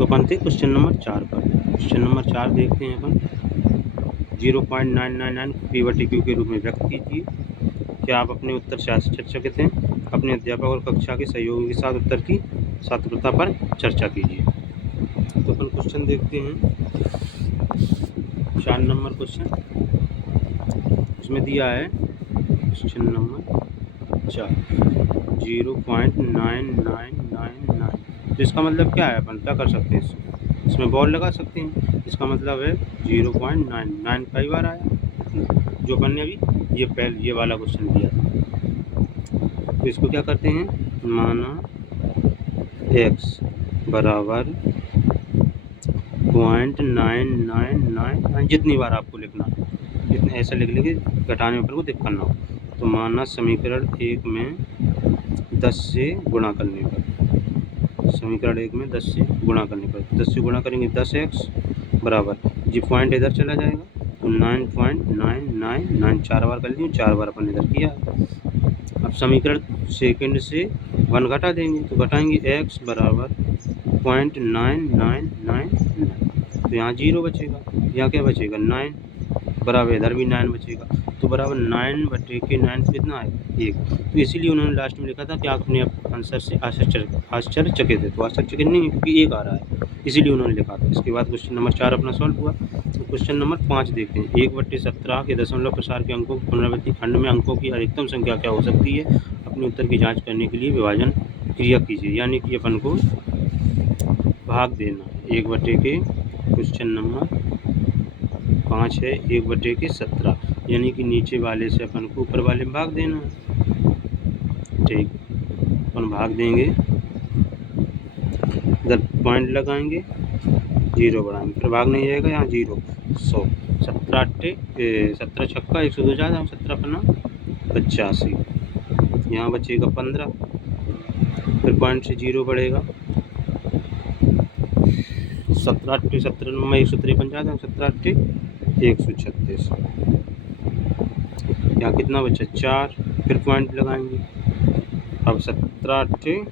तो अपन थे question number 4 पर। क्वेश्चन नंबर 4 देखते हैं अपन। 0.999 p/q के रूप में व्यक्त कीजिए। क्या आप अपने उत्तर से आश्चर्यचकित हैं? अपने अध्यापक और कक्षा के सहयोगी के साथ उत्तर की सार्थकता पर चर्चा कीजिए। तो अपन क्वेश्चन देखते हैं। 4 नंबर क्वेश्चन इसमें दिया है। Question number 4 0.9999। तो इसका मतलब क्या है? अपन क्या कर सकते हैं? इसमें बॉल लगा सकते हैं। इसका मतलब है 0.9 कई बार आया, जो अपन ने अभी ये वाला क्वेश्चन दिया था। तो इसको क्या करते हैं? माना x बराबर 0.999, जितनी बार आपको लिखना है जितने ऐसा लिख लेंगे, घटाने में अपन को दिक्कत ना हो। तो माना समीकरण 1 में 10 से गुणा करने पर, समीकरण 1 में 10 से गुणा करने पर 10 से गुणा करेंगे 10x बराबर, ये पॉइंट इधर चला जाएगा तो 9.999 4 बार कर लीजिए, 4 बार अपन इधर किया। अब समीकरण सेकंड से 1 घटा देंगे तो घटाएंगे x बराबर 0.9999। तो यहाँ 0 बचेगा, यहाँ क्या बचेगा 9 बराबर, इधर भी 9 बचेगा। तो बराबर 9/9 कितना है 1। तो इसीलिए उन्होंने लास्ट में लिखा था कि आप अपने आंसर से आश्चर्यचकित है। तो आश्चर्यचकित नहीं है क्योंकि 1 आ रहा है, इसीलिए उन्होंने लिखा था। इसके बाद क्वेश्चन नंबर 4 अपना सॉल्व हुआ। तो क्वेश्चन नंबर 5 देखते हैं। 1/17 के दशमलव प्रसार के अंकों के पुनरावृत्ति खंड में अंकों की अधिकतम संख्या क्या हो सकती है? अपने उत्तर की जाँच करने के लिए विभाजन क्रिया कीजिए, यानी कि अपन को भाग देना। 1/के क्वेश्चन नंबर 5 है 1/17, यानी कि नीचे वाले से अपन को ऊपर वाले में भाग देना है। ठीक, अपन भाग देंगे, इधर पॉइंट लगाएंगे, 0 बढ़ाएंगे, फिर भाग नहीं जाएगा, यहाँ 0 100 17 छक्का 102 ज़्यादा 17 पन्ना 85, यहाँ बचेगा 15, फिर पॉइंट से 0 बढ़ेगा, 17 8 17 में 153 ज़्यादा 17 8 136, यहाँ कितना बचा 4, फिर पॉइंट लगाएंगे। अब 17 8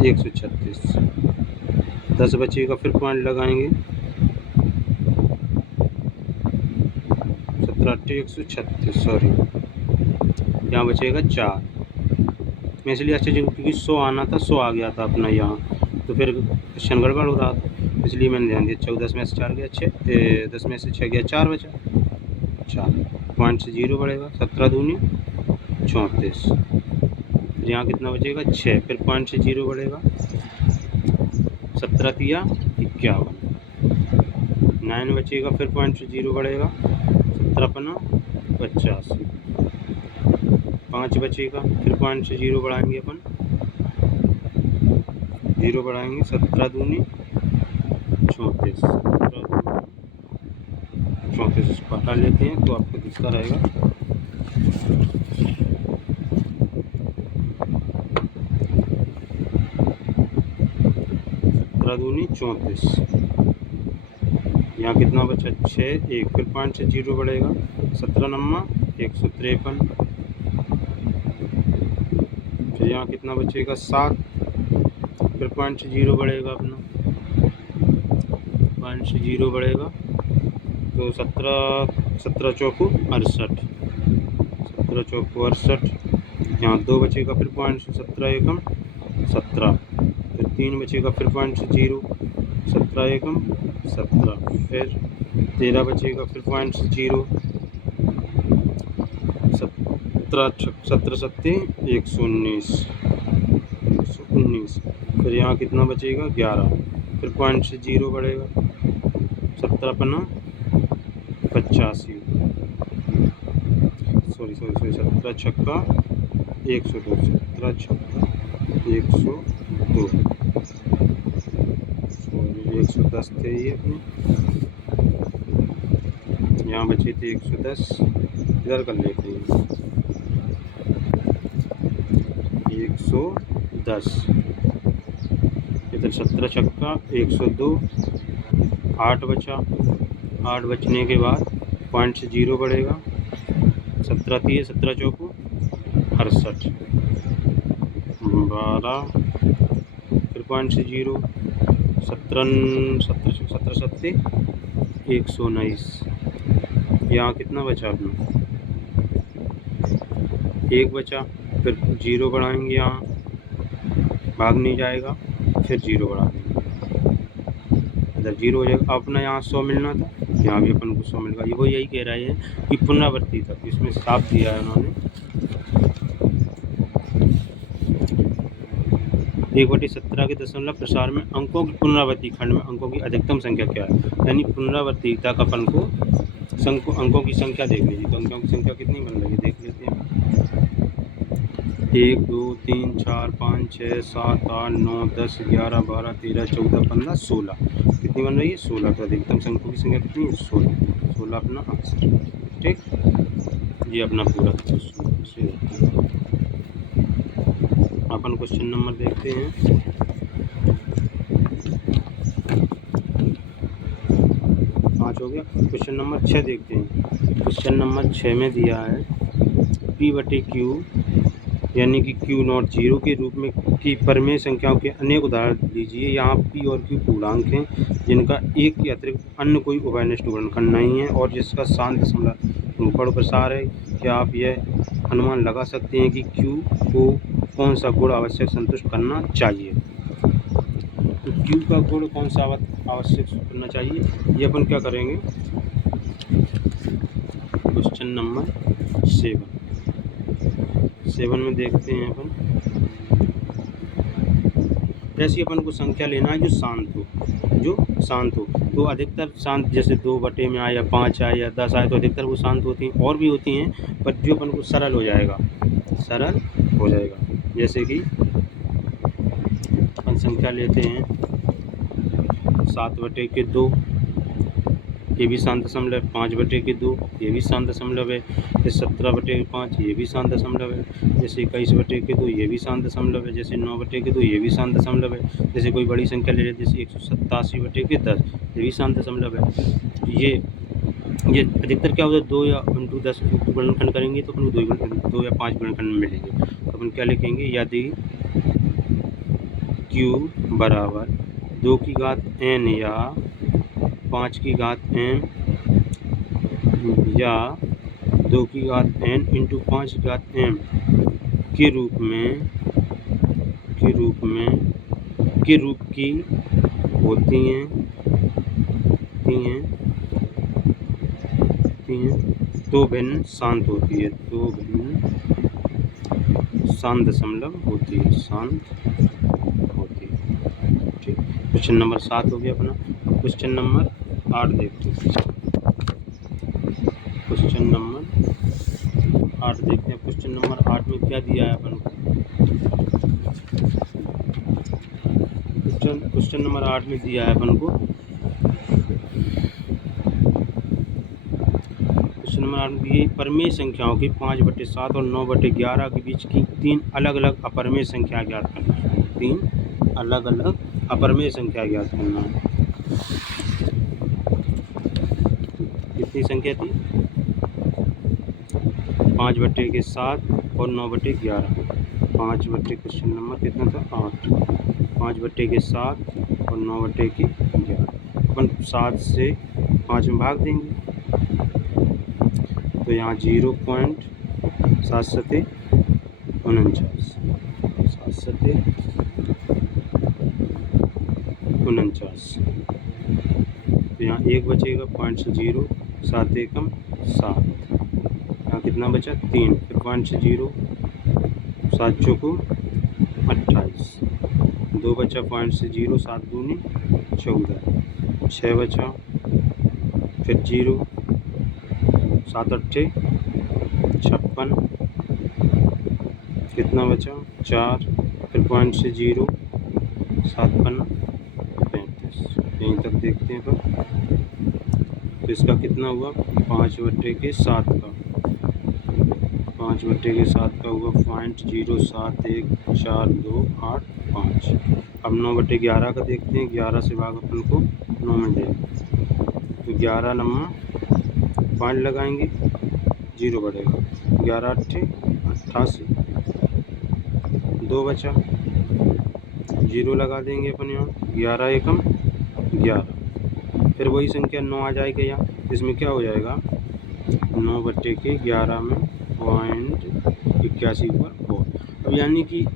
136, 10 बचेगा, फिर पॉइंट लगाएंगे, 17 8 136 सॉरी, यहाँ बचेगा 4। मैं इसलिए अच्छे क्योंकि 100 आना था, 100 आ गया था अपना यहाँ, तो फिर क्वेश्चन गड़बड़ हो रहा था, इसलिए मैंने ध्यान दिया। 14 में से 4 गया 6, 10 में से 6 गया 4 बचा 4, पॉइंट से 0 बढ़ेगा, 17 दूनी 34, फिर यहाँ कितना बचेगा 6, फिर पॉइंट से 0 बढ़ेगा, 17 तिया 51, 9 बचेगा, फिर पॉइंट से 0 बढ़ेगा, 17 पन्ना 85, 5 बचेगा, फिर पॉइंट से 0 बढ़ाएंगे अपन, 0 बढ़ाएंगे, 17 दूनी 34, 34 इसको हटा लेते हैं तो आपको दिखता रहेगा। दूनी 34, यहाँ कितना बचा 6 1, फिर पॉइंट से 0 बढ़ेगा, 17 नम्मा 153, फिर यहाँ कितना बचेगा 7, फिर पॉइंट से 0 बढ़ेगा अपना, पॉइंट से 0 बढ़ेगा तो 17 चौको 68, 17 चौको 68, यहाँ 2 बचेगा, फिर पॉइंट से 17 एकम 17, फिर 3 बचेगा, फिर पॉइंट से 0, 17 एकम 17, फिर 13 बचेगा, फिर पॉइंट से 0, 17 सत्ते 119, फिर यहाँ कितना बचेगा 11, फिर पॉइंट से 0 बढ़ेगा, 17 पन्ना 85 सॉरी 17 छक्का 102, 17 छक्का 102 सॉरी 110 थे ये अपने, यहाँ बचे थे 110, इधर कर लेते हैं 110, इधर 17 छक्का 102, 8 बचा, 8 बचने के बाद पॉइंट से 0 बढ़ेगा, 17 थी 17 चौको 68, 12, फिर पॉइंट से 0, सत्रह सत्ते 119। यहाँ कितना बचा अपना, 1 बचा। फिर 0 बढ़ाएंगे, यहाँ भाग नहीं जाएगा, फिर 0 बढ़ा देंगे, इधर 0 हो जाएगा। अपना यहाँ 100 मिलना था, यहाँ भी अपन को 100 मिल गया। वो यही कह रहे हैं कि पुनरावृत्ति तक, इसमें साफ दिया है उन्होंने। 1/17 के दशमलव प्रसार में अंकों की पुनरावृत्ति खंड में अंकों की अधिकतम संख्या क्या है। यानी पुनरावृत्ति तक अपन को अंकों की संख्या देखनी है। तो अंकों की संख्या कितनी बन रही है देख लेते हैं। 1 2 3 4 5 6 7 8 9 10 11 12 13 14 15 16 कितनी बन रही है, 16। तो अधिकतम अंकों की संख्या कितनी है, 16। 16 अपना आंसर। ठीक, ये अपना पूरा क्वेश्चन। अपन क्वेश्चन नंबर देखते हैं। 5 हो गया। क्वेश्चन नंबर 6 देखते हैं। क्वेश्चन नंबर 6 में दिया है P/Q यानी कि Q0 0 के रूप में की परिमेय संख्याओं के अनेक उदाहरण लीजिए। यहाँ P और Q पूर्णांक हैं जिनका एक के अतिरिक्त अन्य कोई उभयनिष्ठ गुणनखंड नहीं है और जिसका शांत दशमलव गुण प्रसार है। क्या आप यह अनुमान लगा सकते हैं कि Q को कौन सा गुण आवश्यक संतुष्ट करना चाहिए। तो Q का गुण कौन सा आवश्यक करना चाहिए, ये अपन क्या करेंगे। क्वेश्चन नंबर 7 में देखते हैं अपन। ऐसी अपन को संख्या लेना है जो शांत हो। तो अधिकतर शांत, जैसे 2 बटे में आए या 5 आए या 10 आए, तो अधिकतर वो शांत होती हैं। और भी होती हैं, पर जो अपन को सरल हो जाएगा। जैसे कि अपन संख्या लेते हैं 7/2, ये भी शांत दशमलव है। 5/2, ये भी शांत दशमलव है। जैसे 17/5, ये भी शांत दशमलव है। जैसे 21/2, ये भी शांत दशमलव है। जैसे 9/2, ये भी शांत दशमलव है। जैसे कोई बड़ी संख्या ले लेते, जैसे 187/10, ये भी शांत दशमलव है। ये अधिकतर क्या होता है, 2 या 10 गुणनखंड करेंगे तो अपन को 2 या 5 गुणनखंड मिलेंगे। तो अपन क्या लिखेंगे, यदि Q बराबर 2 की घात n या 5 की घात m या 2 की घात n इंटू 5 की घात m के रूप की होती हैं तो भिन्न शांत होती है, शांत दशमलव होती है। ठीक, क्वेश्चन नंबर 7 हो गया अपना। क्वेश्चन नंबर 8 देखते हैं। क्वेश्चन नंबर 8 में क्या दिया है अपन को। क्वेश्चन नंबर 8 में दिया है अपन को, क्वेश्चन नंबर 8 में दिए परिमेय संख्याओं की 5/7 और 9/11 के बीच की 3 अलग अलग अपरिमेय संख्या ज्ञात करना है। 3 अलग अलग अपरिमेय संख्या ज्ञात करना है। कितनी संख्या थी, 5/7 और 9/11। 5/, क्वेश्चन नंबर कितना था, 8। 5/7 और 9/11 अपन 7 से 5 में भाग देंगे, तो यहाँ 0.7 सते 49, 7 सते 49। तो यहाँ 1 बचेगा, पॉइंट से 0, 7 एकम 7। यहाँ कितना बचा, 3। फिर पॉइंट से 0, 7 चौको 28। 2 बचा, पॉइंट से 0, 7 दूनी 14। 6 बचा, फिर 0, 7 अट्ठे 56। कितना बचा, 4। फिर पॉइंट से 0, 7 पन्ना 35। यहीं तक देखते हैं पर। तो इसका कितना हुआ, 5/7 का 5/7 का हुआ 0.0714285। अब 9/11 का देखते हैं। 11 से भाग अपन को 9 में देगा, तो 11 नंबर पॉइंट लगाएंगे, 0 बढ़ेगा। 11 अट्ठे 88। 2 बचा, 0 लगा देंगे अपन यहाँ, 11 एकम 11। फिर वही संख्या 9 आ जाएगा यहाँ, इसमें क्या हो जाएगा 9/11 में 0.81 पर 4। अब यानी कि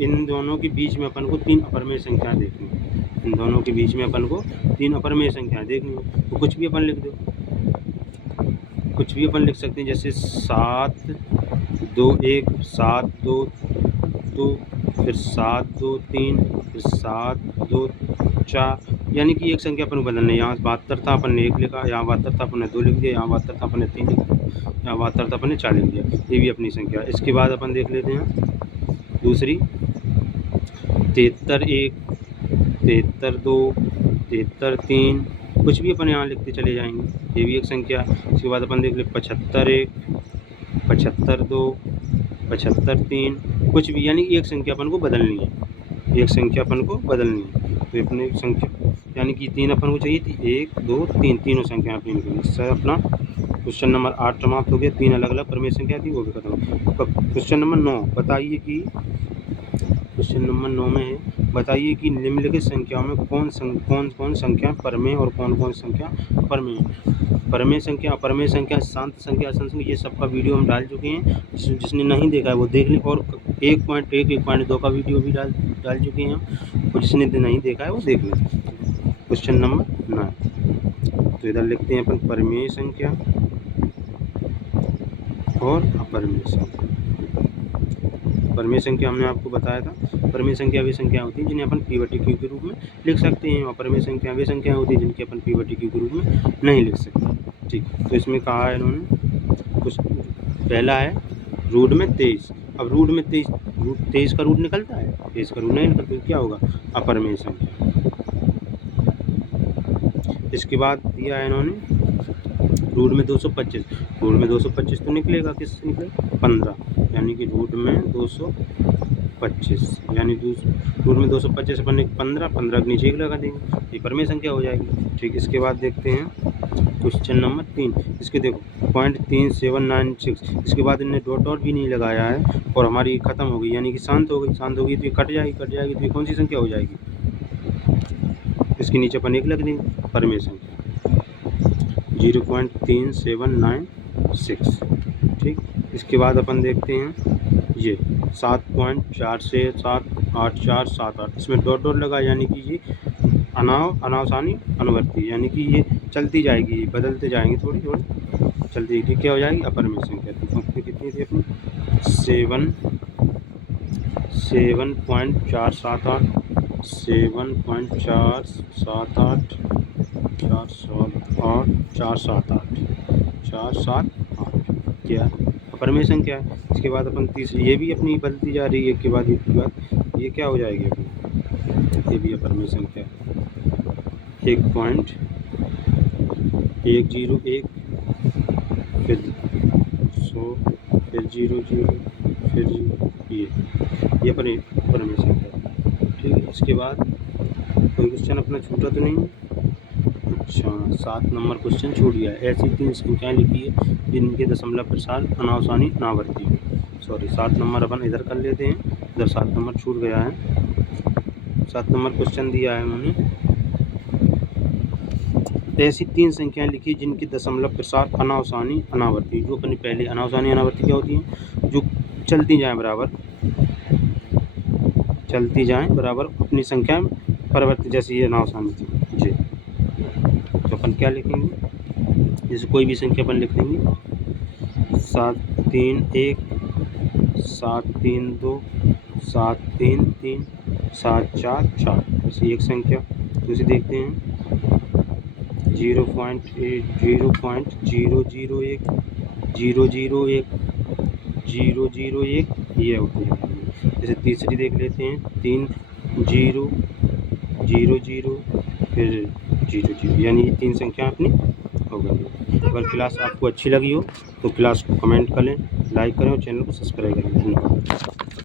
इन दोनों के बीच में अपन को 3 अपरमेय संख्या देखनी है। इन दोनों के बीच में अपन को 3 अपरमेय संख्या देखनी है, तो कुछ भी अपन लिख दो, कुछ भी अपन लिख सकते हैं, जैसे 7 2 1 7 2 2, फिर 7 2 3, फिर 7 2 4। यानी कि एक संख्या अपन को बदलना है। यहाँ 72 था अपन ने 1 लिखा, यहाँ 72 था अपन ने 2 लिख दिया, यहाँ 72 था अपन ने 3 लिख दिया, यहाँ 72 था अपन ने 4 लिख दिया। ये भी अपनी संख्या। इसके बाद अपन देख लेते हैं दूसरी 73 1 73 2 73 3, कुछ भी अपन यहाँ लिखते चले जाएंगे, ये भी एक संख्या। इसके बाद अपन देख ले 75 1 75 2 75 3, कुछ भी, यानी एक संख्या अपन को बदलनी है, एक संख्या अपन को बदलनी है। तो अपनी संख्या यानी कि 3 अपन को चाहिए थी, 1 2 3, तीनों संख्या अपनी निकली। इससे अपना क्वेश्चन नंबर 8 समाप्त हो गया। 3 अलग अलग परमेय संख्या थी, वो भी खत्म। क्वेश्चन नंबर 9 बताइए कि क्वेश्चन नंबर 9 में है, बताइए कि निम्नलिखित संख्याओं में कौन कौन संख्या परमेय और कौन कौन संख्या अपरमेय। परमेय संख्या, अपरमेय संख्या, शांत संख्या, असंत संख्या, ये सब का वीडियो हम डाल चुके हैं। जिसने नहीं देखा है वो देख ले, और 1.1 1.2 का वीडियो भी डाल चुके हैं, और जिसने नहीं देखा है वो देख ले। क्वेश्चन नंबर 9, तो इधर लिखते हैं अपन परमेय संख्या और अपरमेय संख्या। परमेय संख्या हमने आपको बताया था, परमेय संख्या वे संख्या होती है जिन्हें अपन p/q के रूप में लिख सकते हैं, और अपरमेय संख्या वे संख्या होती है जिनके अपन p/q के रूप में नहीं लिख सकते। ठीक, तो इसमें कहा है इन्होंने कुछ, पहला है रूट में 23। अब रूट में 23 का रूट निकलता है, 23 का रूट नहीं निकलता, तो क्या होगा अपरमेय संख्या। इसके बाद दिया है इन्होंने रूट में 225, रूट में 225 तो निकलेगा, किससे निकलेगा 15, यानी कि रूट में 225, यानी रूट में 225 अपन 15 के नीचे 1 लगा देंगे, ये परमेय संख्या हो जाएगी। ठीक, इसके बाद देखते हैं क्वेश्चन नंबर 3। इसके देखो 0.3796, इसके बाद इन्हें डॉट भी नहीं लगाया है, और हमारी खत्म हो गई, यानी कि शांत हो गई तो ये कट जाएगी, तो ये कौन सी संख्या हो जाएगी, इसके नीचे अपन 1 लग देंगे, परमेय संख्या 0.3796। ठीक, इसके बाद अपन देखते हैं ये 7.4678478, इसमें डॉट लगा, यानी कि ये अनावसानी अनुवर्ती, यानी कि ये चलती जाएगी, बदलते जाएंगे, थोड़ी थोड़ी चलती जाएगी, क्या हो जाएगी अपरमेय संख्या। तो कंपनी कितनी थी अपनी 7.478 478 क्या अपरमेय संख्या है। इसके बाद अपन तीसरी, ये भी अपनी बदलती जा रही है, एक के बाद ये क्या हो जाएगी अपनी, ये भी अपरमेय संख्या 1.101, फिर 100, फिर 00, फिर ये अपरमेय संख्या। ठीक है, इसके बाद कोई क्वेश्चन अपना छूटा तो नहीं है। अच्छा, 7 नंबर क्वेश्चन छूट गया है। ऐसी 3 संख्याएं लिखिए जिनके दशमलव प्रसार अनावसानी अनावर्ती है। 7 नंबर अपन इधर कर लेते हैं, इधर 7 नंबर छूट गया है। 7 नंबर क्वेश्चन दिया है उन्होंने, ऐसी 3 संख्याएं लिखिए जिनके दशमलव प्रसार अनावसानी अनावर्ती। जो अपनी पहले अनावसानी अनावर्ती क्या होती है, जो चलती जाएं बराबर अपनी संख्या परिवर्तित, जैसे ये अनावसानी थी जी। तो अपन क्या लिखेंगे, जैसे कोई भी संख्या अपन लिख देंगे 731 732 733 744, ऐसी एक संख्या। दूसरी देखते हैं 0.001 001 001, ये होती है। जैसे तीसरी देख लेते हैं 3000 फिर 00, यानी ये 3 संख्या अपनी हो गई। अगर क्लास आपको अच्छी लगी हो तो क्लास को कमेंट करें, लाइक करें और चैनल को सब्सक्राइब करें। धन्यवाद।